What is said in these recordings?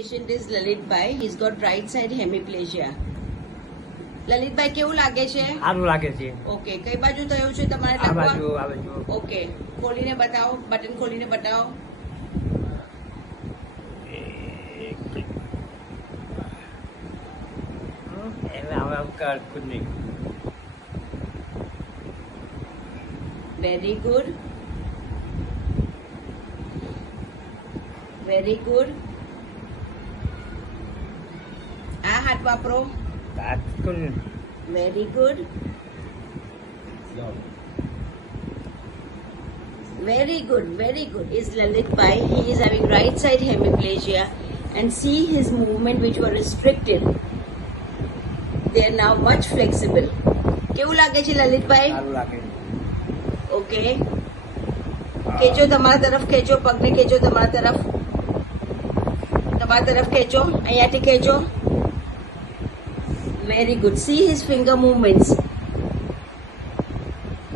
patient is Lalitbhai. He's got right side hemiplegia. Lalitbhai કેવું લાગે છે? સારું લાગે છે. ઓકે, કઈ બાજુ થયું છે તમારે? આ બાજુ આ બાજુ. ઓકે, ખોલીને બતાવો, બટન ખોલીને બતાવો. Very good, very good. આ હાથ વાપરો. Very good. Very good, very good. Is Lalitbhai. He is having right side hemiplegia and see his movement which were restricted. They are now much flexible. કેવું લાગે છે લલિતભાઈ? સારું લાગે. ઓકે. ખેંચો તમારા તરફ, ખેંચો પગને, ખેંચો તમારા તરફ ખેંચો, અહીંયાથી ખેંચો. Very good. See his finger movements.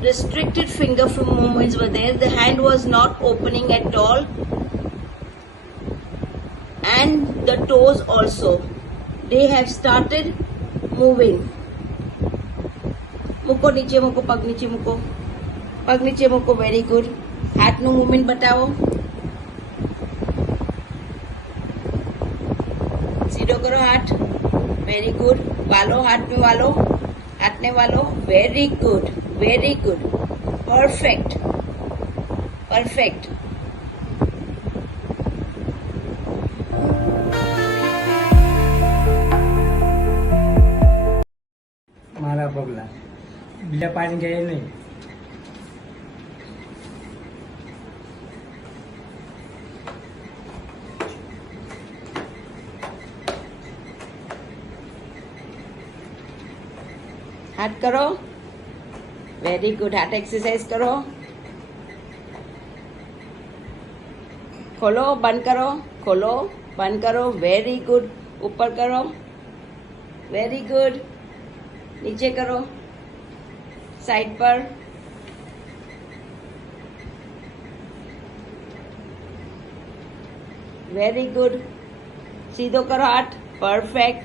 Restricted finger movements were there. The hand was not opening at all. And the toes also. They have started moving. મૂકો નીચે મૂકો, પગ નીચે મૂકો, પગ નીચે મૂકો. Very good. હાથનું મૂવમેન્ટ બતાવો. સીધો કરો હાથ. Very good. વાલો, હાથને વાલો, હાથને વાલો. Very good, very good. Perfect, perfect. મારા પગલા બીજા પાણી જાય નહીં. હાથ કરો. Very good. હાથ એક્સરસાઇઝ કરો. ખોલો, બંધ કરો, ખોલો, બંધ કરો. Very good. ઉપર કરો. Very good. નીચે કરો, સાઈડ પર. Very good. સીધો કરો હાથ. પરફેક્ટ.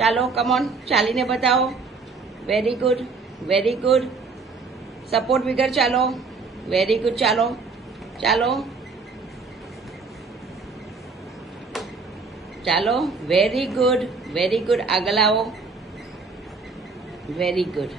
ચાલો, કમોન, ચાલીને બતાવો. Very good, very good. Support વગર ચાલો. Very good. ચાલો, ચાલો, ચાલો. Very good, very good. આગળ આવો. Very good.